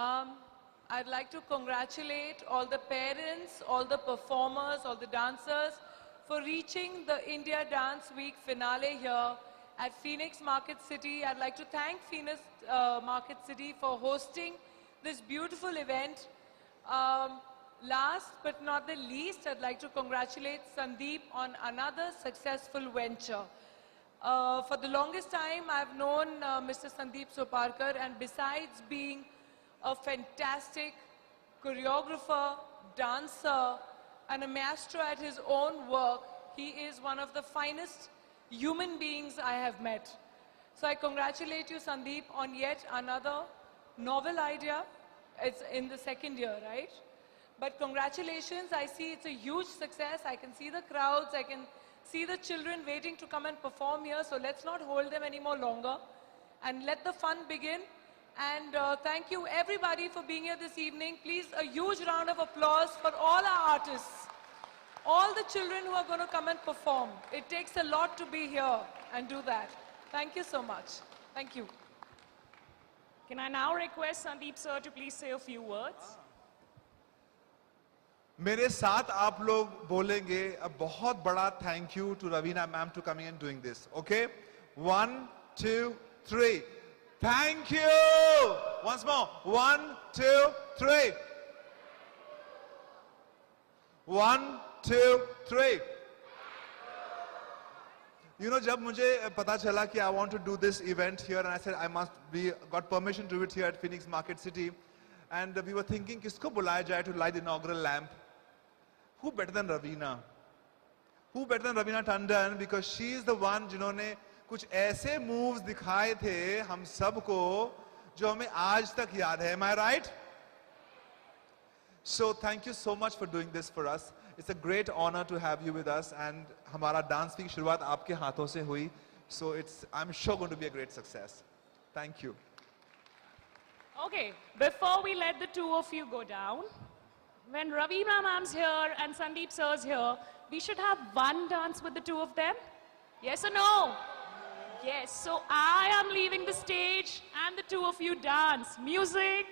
Um, I'd like to congratulate all the parents, all the performers, all the dancers for reaching the India Dance Week finale here at Phoenix Market City. I'd like to thank Phoenix Market City for hosting this beautiful event. Last but not the least, I'd like to congratulate Sandeep on another successful venture. For the longest time, I've known Mr. Sandeep Soparkar, and besides being a fantastic choreographer, dancer, and a maestro at his own work, he is one of the finest human beings I have met. So I congratulate you, Sandeep, on yet another novel idea. It's in the second year, right? But congratulations, I see it's a huge success. I can see the crowds, I can see the children waiting to come and perform here. So let's not hold them any more longer and let the fun begin. And thank you everybody for being here this evening. Please, a huge round of applause for all our artists, all the children who are going to come and perform. It takes a lot to be here and do that. Thank you so much. Thank you. Can I now request Sandeep sir to please say a few words? मेरे साथ आप लोग बोलेंगे a बहुत बड़ा thank you to Raveena ma'am to coming and doing this. Okay? 1, 2, 3. Thank you! Once more. 1, 2, 3. 1, 2, 3. You know, जब मुझे पता चला कि I want to do this event here, and I said I must be got permission to do it here at Phoenix Market City, and we were thinking किसको बुलाया जाए to light the inaugural lamp. Who better than Raveena? Who better than Raveena Tandon? Because she is the one जिन्होंने कुछ ऐसे moves दिखाए थे हम सबको जो हमें आज तक याद है. Am I right? So thank you so much for doing this for us. It's a great honor to have you with us, and हमारा dance week शुरुआत आपके हाथों से हुई. So it's, I'm sure, going to be a great success. Thank you. Okay, before we let the two of you go down, when Raveena ma'am's here and Sandeep sir's here, we should have one dance with the two of them? Yes or no? Yes, so I am leaving the stage and the two of you dance. Music.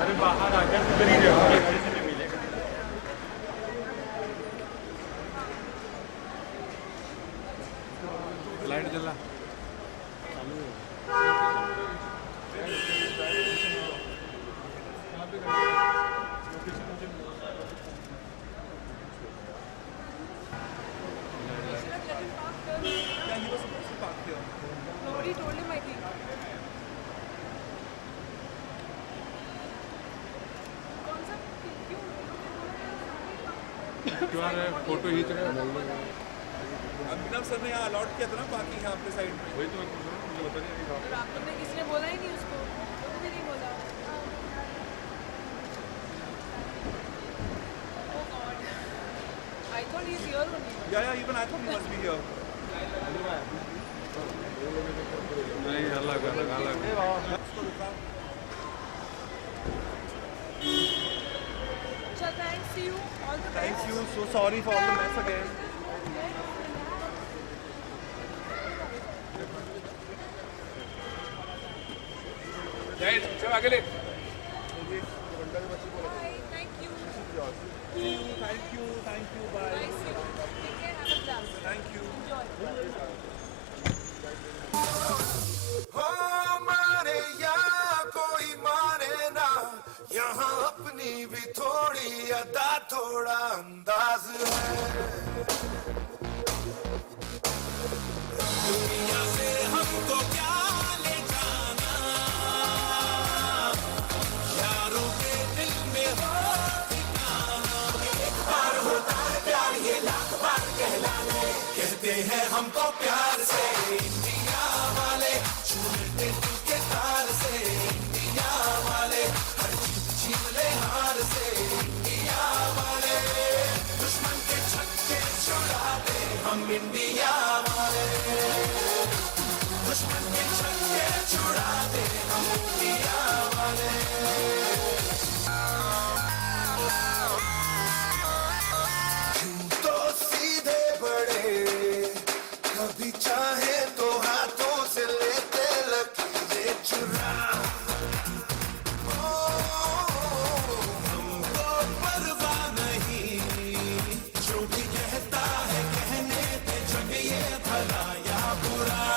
अरे बाहर आ गया इधर ही रहो गाड़ी से भी मिलेगा light जला चालू है Nobody told him, I think. क्यों आ रहा है फोटो खींच रहे हैं अभिनव सर ने यहाँ अलॉट किया था ना पार्किंग यहाँ पे साइड में. वही तो मैं पूछ रहा हूँ मुझे पता नहीं कहाँ और आप लोग ने किसी ने बोला ही नहीं उसको, वो भी नहीं बोला. Oh God, I thought he's here only. Yeah, even I thought he must be here. नहीं अलग अलग अलग So thanks to you, all the best. Thank you. So sorry for all the mess again. चल आगे ले Thank you. Thank you, bye. Nice to meet you. Take care. Have a blast. Thank you. Enjoy. हमारे यहाँ कोई माने ना, यहाँ अपनी भी थोड़ी अदा थोड़ा अंदाज है। दुनिया से हमको क्या ले जाना, यारों के दिल में हो ठिकाना। एक बार होता है प्यार ये लाख बार कहलाने, कहते हैं हमको प्यार से इंडिया वाले, छूटे दिल के तार से इंडिया वाले, हर जीत छीन ले हार से इंडिया वाले, दुश्मन के छक्के छुड़ा दे हम इंडिया वाले, दुश्मन के छक्के छुड़ा दे हम इंडिया वाले। तो सीधे बड़े कभी चाहे तो हाथों से लेते लकीरें चुरा, हमको परवाह नहीं जो भी कहता है कहने दे, जग ये भला या बुरा,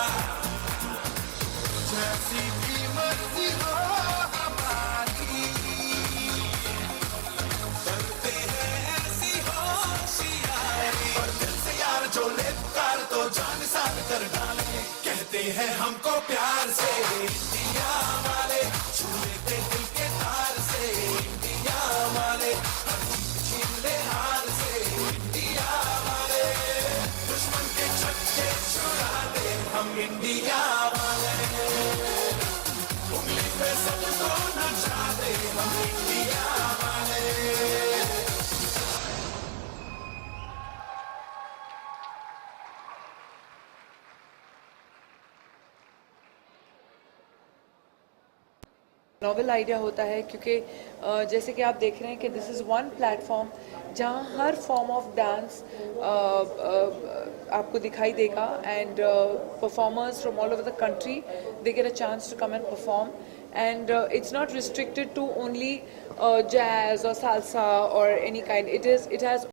जैसी भी मर्जी हो हमारी, करते हैं ऐसी होशियारी, और दिल से यार जो ले पुकार तो जान साथ कर डाले, कहते हैं हमको प्यार से इंडिया वाले, छू लेते दिल के तार से इंडिया वाले, हर जीत छीन ले हार से इंडिया वाले, दुश्मन के छक्के छुड़ा दे हम इंडिया वाले, उंगली पे सबको नचा दे हम इंडिया वाले। नॉवेल आइडिया होता है क्योंकि जैसे कि आप देख रहे हैं कि दिस इज़ वन प्लेटफॉर्म जहाँ हर फॉर्म ऑफ डांस आपको दिखाई देगा, and performers from all over the country they get a chance to come and perform, and it's not restricted to only jazz or salsa or any kind. It has